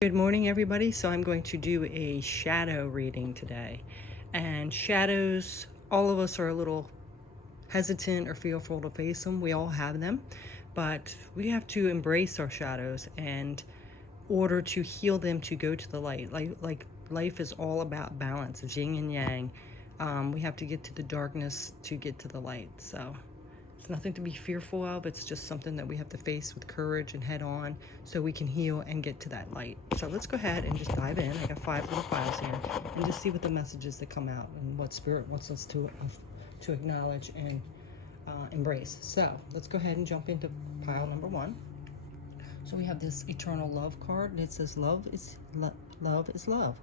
Good morning, everybody. So I'm going to do a shadow reading today. And shadows, all of us are a little hesitant or fearful to face them. We all have them, but we have to embrace our shadows and order to heal them to go to the light. Like life is all about balance. It's yin and yang. We have to get to the darkness to get to the light. So it's nothing to be fearful of. It's just something that we have to face with courage and head on so we can heal and get to that light. So let's go ahead and just dive in. I got 5 little files here and just see what the messages that come out and what spirit wants us to acknowledge and embrace. So let's go ahead and jump into pile number 1. So we have this eternal love card, and it says love is love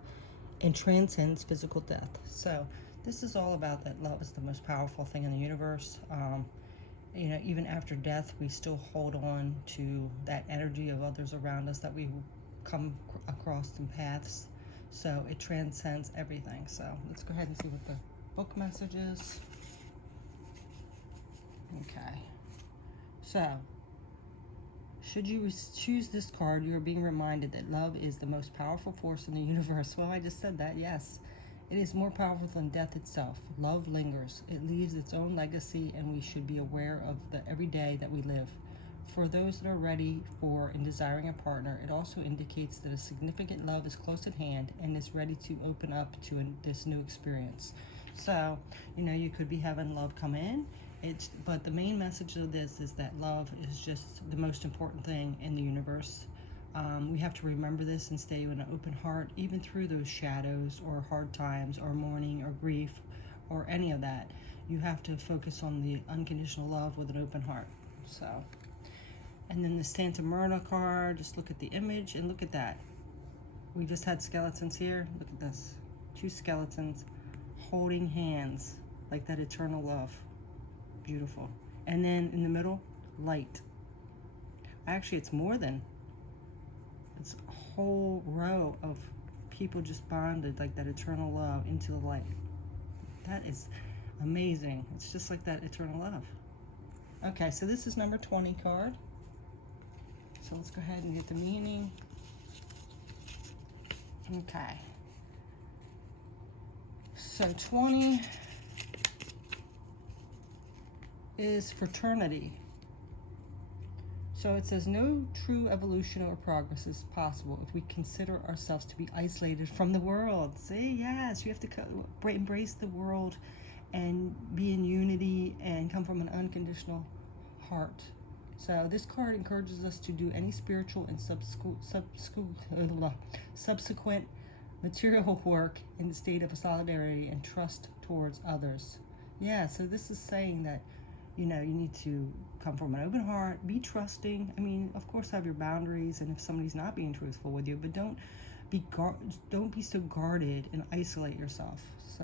and transcends physical death. So this is all about that love is the most powerful thing in the universe. Even after death, we still hold on to that energy of others around us that we come across in paths. So it transcends everything. So let's go ahead and see what the book message is. Okay. So, should you choose this card, you are being reminded that love is the most powerful force in the universe. Well, I just said that, yes. It is more powerful than death itself. Love lingers. It leaves its own legacy, and we should be aware of the every day that we live. For those that are ready for and desiring a partner, it also indicates that a significant love is close at hand and is ready to open up to this new experience. So, you could be having love come in. But the main message of this is that love is just the most important thing in the universe. We have to remember this and stay with an open heart, even through those shadows or hard times or mourning or grief or any of that. You have to focus on the unconditional love with an open heart. So, and then the Santa Myrna card, just look at the image and look at that. We just had skeletons here. Look at this. 2 skeletons holding hands like that eternal love. Beautiful. And then in the middle, light. Actually, it's more than. It's a whole row of people just bonded like that eternal love into the light. That is amazing. It's just like that eternal love. Okay, so this is number 20 card. So let's go ahead and get the meaning. Okay. So 20 is fraternity. So it says no true evolution or progress is possible if we consider ourselves to be isolated from the world. See, yes, you have to embrace the world and be in unity and come from an unconditional heart. So this card encourages us to do any spiritual and subsequent material work in the state of solidarity and trust towards others. Yeah, so this is saying that you need to come from an open heart, be trusting. I mean, of course, have your boundaries, and if somebody's not being truthful with you, but don't be so guarded and isolate yourself. So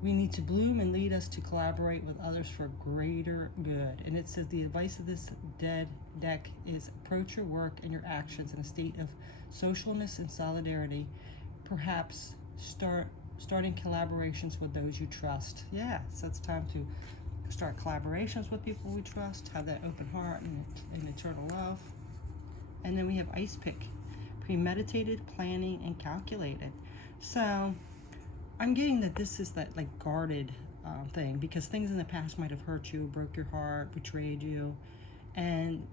we need to bloom and lead us to collaborate with others for greater good. And it says the advice of this deck is approach your work and your actions in a state of socialness and solidarity. Perhaps starting collaborations with those you trust. Yeah, so it's time to start collaborations with people we trust, have that open heart and eternal love. And then we have ice pick, premeditated, planning, and calculated. So I'm getting that this is that like guarded thing, because things in the past might have hurt you, broke your heart, betrayed you. And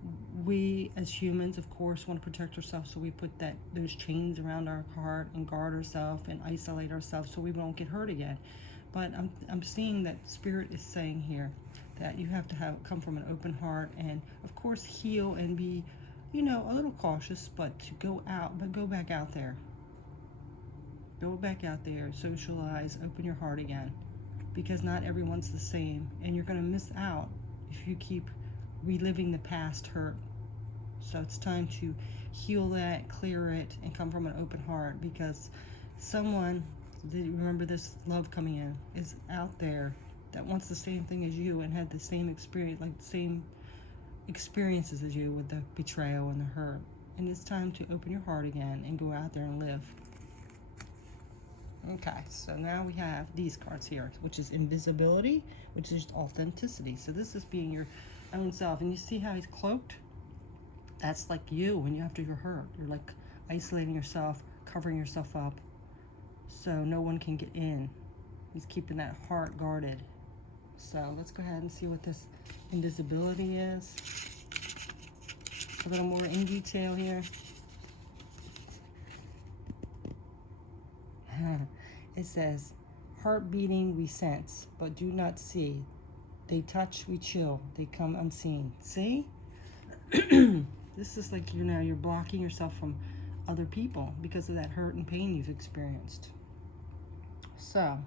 we as humans, of course, want to protect ourselves, so we put those chains around our heart and guard ourselves and isolate ourselves so we won't get hurt again. But I'm seeing that Spirit is saying here that you have to come from an open heart and, of course, heal and be, a little cautious, but to go back out there. Go back out there, socialize, open your heart again, because not everyone's the same, and you're going to miss out if you keep reliving the past hurt. So it's time to heal that, clear it, and come from an open heart, because someone, remember this love coming in, is out there that wants the same thing as you and had the same experience, like the same experiences as you with the betrayal and the hurt. And it's time to open your heart again and go out there and live. Okay, so now we have these cards here, which is invisibility, which is authenticity. So this is being your own self. And you see how he's cloaked? That's like you when you after you're hurt. You're like isolating yourself, covering yourself up so no one can get in. He's keeping that heart guarded. So let's go ahead and see what this invisibility is. A little more in detail here. It says, heart beating we sense, but do not see. They touch, we chill. They come unseen. See? This is like you're blocking yourself from other people because of that hurt and pain you've experienced. So,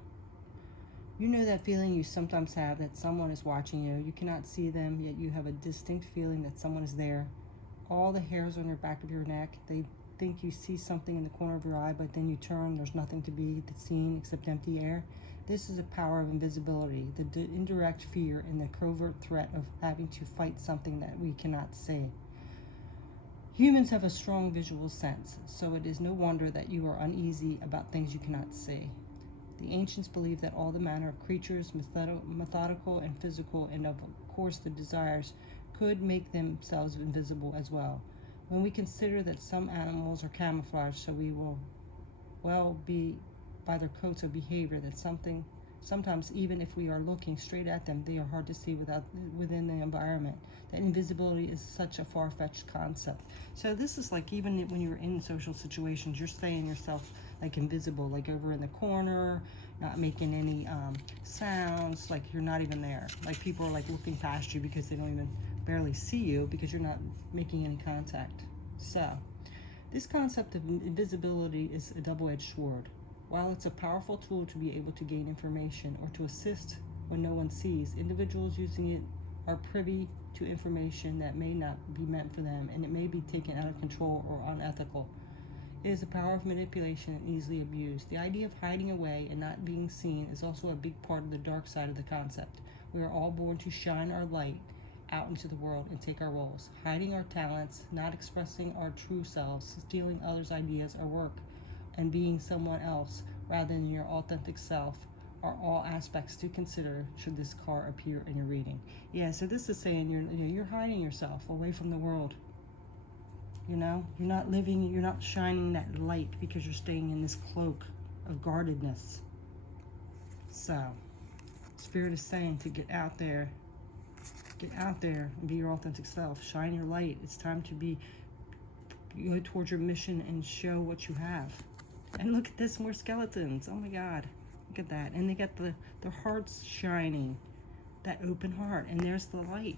you know that feeling you sometimes have that someone is watching you. You cannot see them, yet you have a distinct feeling that someone is there. All the hairs on your back of your neck, they think you see something in the corner of your eye, but then you turn, there's nothing to be seen except empty air. This is the power of invisibility, the indirect fear and the covert threat of having to fight something that we cannot see. Humans have a strong visual sense, so it is no wonder that you are uneasy about things you cannot see. The ancients believed that all the manner of creatures, methodical and physical, and of course the desires, could make themselves invisible as well. When we consider that some animals are camouflaged, so we will well be by their coats of behavior, that sometimes even if we are looking straight at them, they are hard to see within the environment. That invisibility is such a far-fetched concept. So this is like even when you're in social situations, you're staying yourself like invisible, like over in the corner, not making any sounds, like you're not even there. Like people are like looking past you because they don't even barely see you because you're not making any contact. So this concept of invisibility is a double-edged sword. While it's a powerful tool to be able to gain information or to assist when no one sees, individuals using it are privy to information that may not be meant for them, and it may be taken out of control or unethical. It is a power of manipulation and easily abused. The idea of hiding away and not being seen is also a big part of the dark side of the concept. We are all born to shine our light out into the world and take our roles. Hiding our talents, not expressing our true selves, stealing others' ideas or work, and being someone else rather than your authentic self are all aspects to consider should this card appear in your reading. Yeah, so this is saying you're hiding yourself away from the world. You know, you're not living, you're not shining that light because you're staying in this cloak of guardedness. So, Spirit is saying to get out there and be your authentic self. Shine your light. It's time to go towards your mission and show what you have. And look at this, more skeletons. Oh my God, look at that. And they got their hearts shining, that open heart. And there's the light.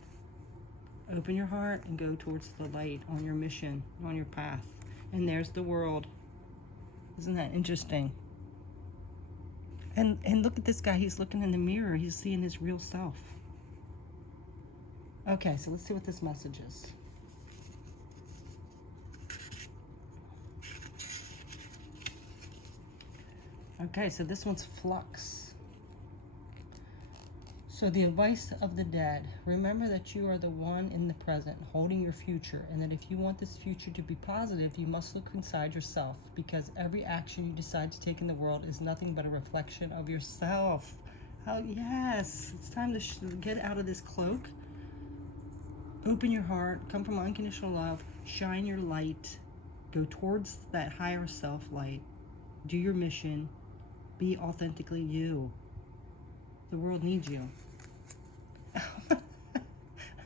Open your heart and go towards the light on your mission, on your path. And there's the world. Isn't that interesting? And look at this guy. He's looking in the mirror. He's seeing his real self. Okay, so let's see what this message is. Okay, so this one's flux. So the advice of the dead. Remember that you are the one in the present, holding your future, and that if you want this future to be positive, you must look inside yourself, because every action you decide to take in the world is nothing but a reflection of yourself. Oh, yes. It's time to get out of this cloak. Open your heart. Come from unconditional love. Shine your light. Go towards that higher self light. Do your mission. Be authentically you. The world needs you.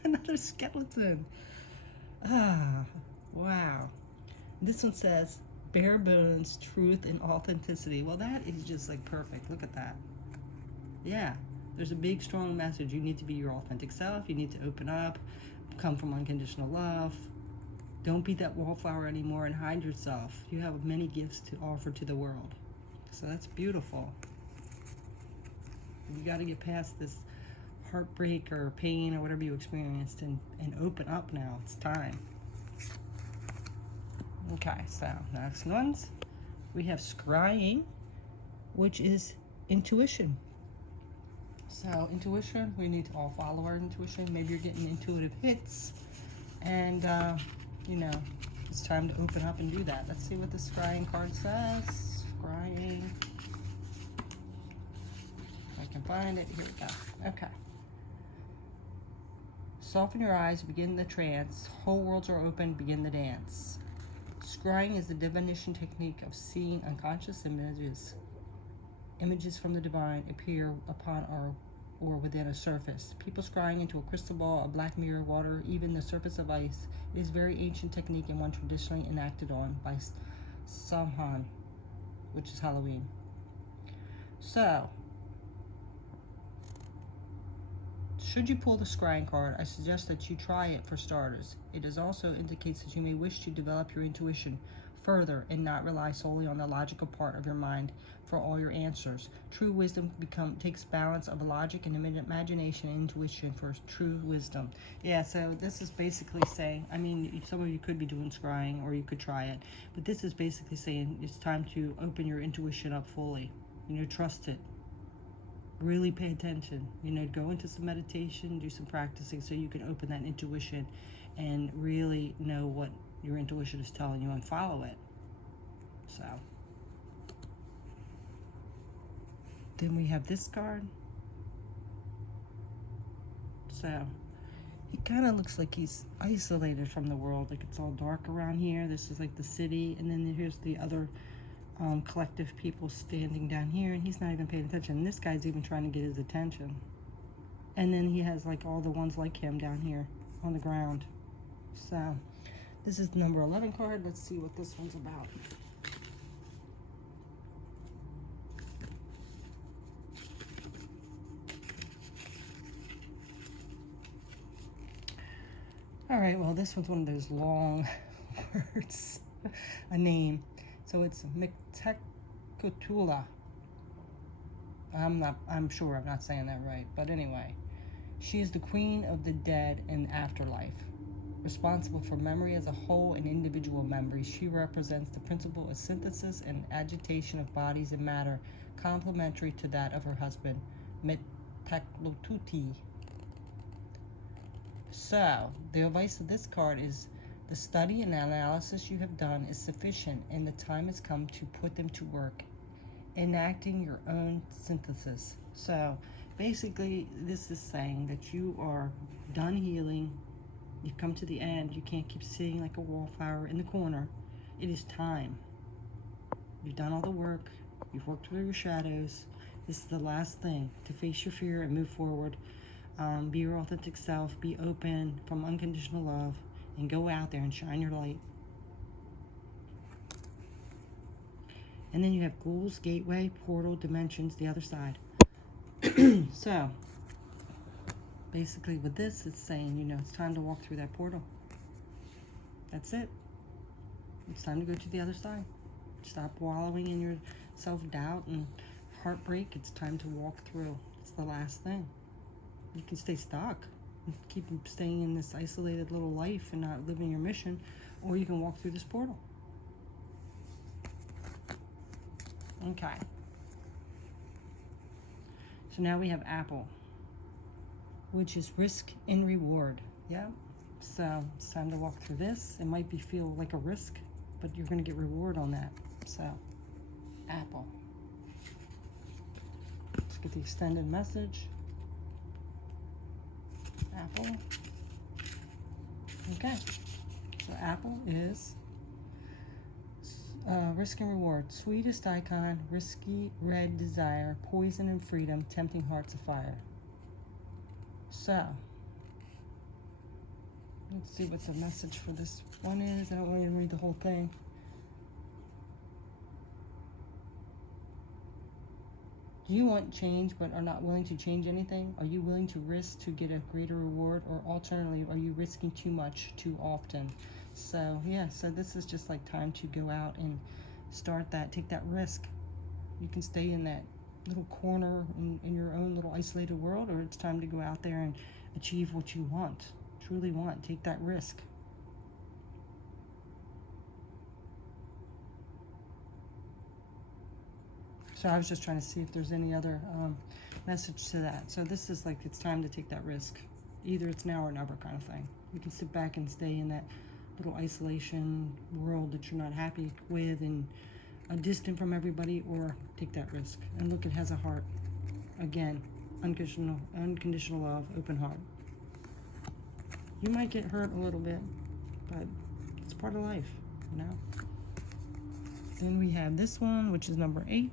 Another skeleton. Ah, wow. This one says, bare bones, truth, and authenticity. Well, that is just like perfect. Look at that. Yeah, there's a big, strong message. You need to be your authentic self. You need to open up, come from unconditional love. Don't be that wallflower anymore and hide yourself. You have many gifts to offer to the world. So that's beautiful. You got to get past this heartbreak or pain or whatever you experienced and open up now. It's time. Okay, so next ones. We have scrying, which is intuition. So intuition, we need to all follow our intuition. Maybe you're getting intuitive hits and, you know, it's time to open up and do that. Let's see what the scrying card says. Scrying. I can find it. Here we go. Okay. Soften your eyes, begin the trance. Whole worlds are open, begin the dance. Scrying is the divination technique of seeing unconscious images. Images from the divine appear upon or within a surface. People scrying into a crystal ball, a black mirror, water, even the surface of ice. It is a very ancient technique and one traditionally enacted on by Samhain, which is Halloween. So, should you pull the scrying card, I suggest that you try it for starters. It also indicates that you may wish to develop your intuition further and not rely solely on the logical part of your mind for all your answers. True wisdom takes balance of logic and imagination and intuition for true wisdom. Yeah, so this is basically saying, I mean, some of you could be doing scrying or you could try it, but this is basically saying it's time to open your intuition up fully. Trust it. Really pay attention. Go into some meditation, do some practicing so you can open that intuition and really know what your intuition is telling you and follow it. So then we have this card. So he kind of looks like he's isolated from the world, like it's all dark around here. This is like the city, and then here's the other collective people standing down here, and he's not even paying attention. And this guy's even trying to get his attention. And then he has like all the ones like him down here on the ground. So this is the number 11 card. Let's see what this one's about. All right, well, this one's one of those long words, a name. So it's Mictecutula. I'm sure I'm not saying that right, but anyway. She is the queen of the dead and afterlife. Responsible for memory as a whole and individual memories, she represents the principle of synthesis and agitation of bodies and matter, complementary to that of her husband, Mictecutli. So, the advice of this card is the study and analysis you have done is sufficient, and the time has come to put them to work, enacting your own synthesis. So, basically, this is saying that you are done healing. You've come to the end. You can't keep sitting like a wallflower in the corner. It is time. You've done all the work. You've worked through your shadows. This is the last thing, to face your fear and move forward. Be your authentic self. Be open from unconditional love. And go out there and shine your light. And then you have ghouls, gateway, portal, dimensions, the other side. So, basically with this, it's saying, it's time to walk through that portal. That's it. It's time to go to the other side. Stop wallowing in your self-doubt and heartbreak. It's time to walk through. It's the last thing. You can stay stuck. Keep staying in this isolated little life and not living your mission, or you can walk through this portal. Okay. So now we have Apple, which is risk and reward. Yeah. So it's time to walk through this. It might feel like a risk, but you're going to get reward on that. So, Apple. Let's get the extended message. Apple. Okay, so Apple is risk and reward. Sweetest icon, risky red desire, poison and freedom, tempting hearts afire. So, let's see what the message for this one is. I don't want you to read the whole thing. Do you want change but are not willing to change anything? Are you willing to risk to get a greater reward? Or alternatively, are you risking too much too often? So, yeah, so this is just like time to go out and start that, take that risk. You can stay in that little corner in your own little isolated world, or it's time to go out there and achieve what you want, truly want. Take that risk. So I was just trying to see if there's any other message to that. So this is like, it's time to take that risk. Either it's now or never kind of thing. You can sit back and stay in that little isolation world that you're not happy with and distant from everybody, or take that risk. And look, it has a heart. Again, unconditional love, open heart. You might get hurt a little bit, but it's part of life, you know? Then we have this one, which is number 8.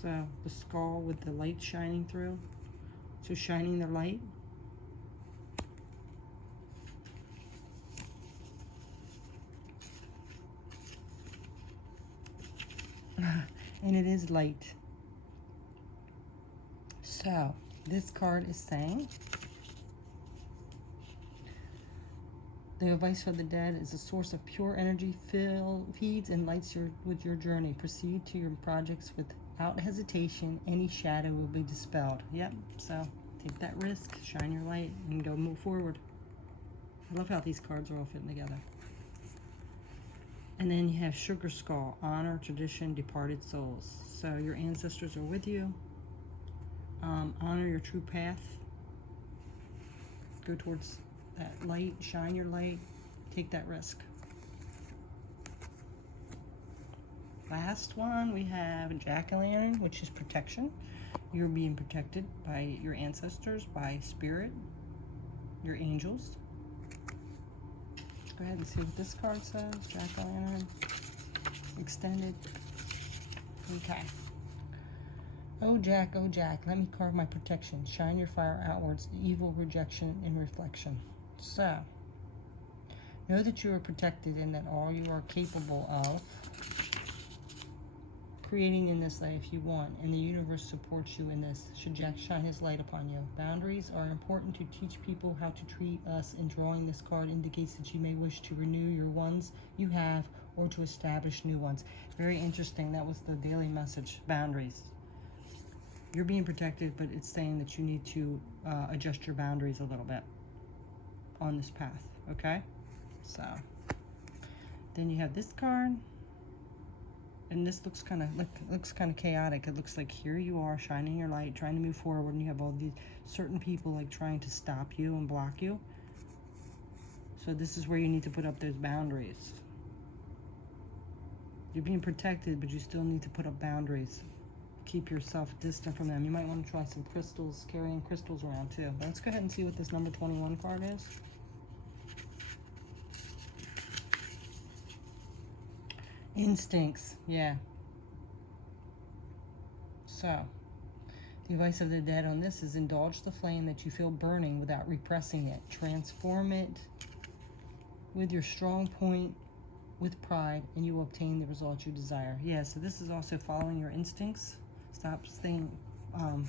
So the skull with the light shining through. So shining the light. And it is light. So this card is saying, the advice for the dead is a source of pure energy, feeds and lights with your journey. Proceed to your projects without hesitation. Any shadow will be dispelled. Yep, so take that risk, shine your light, and go move forward. I love how these cards are all fitting together. And then you have Sugar Skull, honor, tradition, departed souls. So your ancestors are with you. Honor your true path. Go towards that light, shine your light, take that risk. Last one, we have Jack-o'-lantern, which is protection. You're being protected by your ancestors, by spirit, your angels. Let's go ahead and see what this card says. Jack-o'-lantern, extended. Okay. Oh Jack, let me carve my protection. Shine your fire outwards, evil, rejection, and reflection. So, know that you are protected and that all you are capable of creating in this life you want, and the universe supports you in this. Should Jack shine his light upon you. Boundaries are important to teach people how to treat us, and drawing this card indicates that you may wish to renew your ones you have or to establish new ones. Very interesting. That was the daily message, boundaries. You're being protected, but it's saying that you need to adjust your boundaries a little bit on this path, okay? So then you have this card, and this looks kind of chaotic. It looks like here you are shining your light, trying to move forward, and you have all these certain people like trying to stop you and block you. So this is where you need to put up those boundaries. You're being protected, but you still need to put up boundaries. Keep yourself distant from them. You might want to try some crystals, carrying crystals around too. But let's go ahead and see what this number 21 card is. Instincts, yeah. So, the advice of the dead on this is indulge the flame that you feel burning without repressing it. Transform it with your strong point, with pride, and you will obtain the results you desire. Yeah, so this is also following your instincts. Stop staying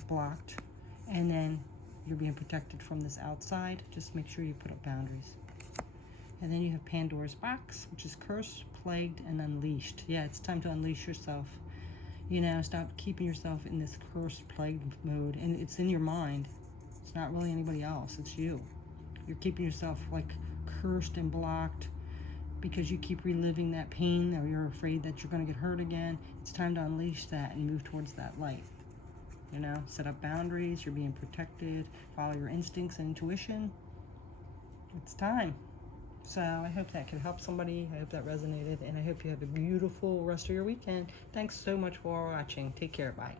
blocked, and then you're being protected from this outside. Just make sure you put up boundaries. And then you have Pandora's box, which is cursed, plagued, and unleashed. Yeah, it's time to unleash yourself. You know, stop keeping yourself in this cursed, plagued mode. And it's in your mind. It's not really anybody else. It's you. You're keeping yourself like cursed and blocked because you keep reliving that pain, or you're afraid that you're going to get hurt again. It's time to unleash that and move towards that light. You know, set up boundaries. You're being protected. Follow your instincts and intuition. It's time. So I hope that could help somebody. I hope that resonated, and I hope you have a beautiful rest of your weekend. Thanks so much for watching. Take care. Bye.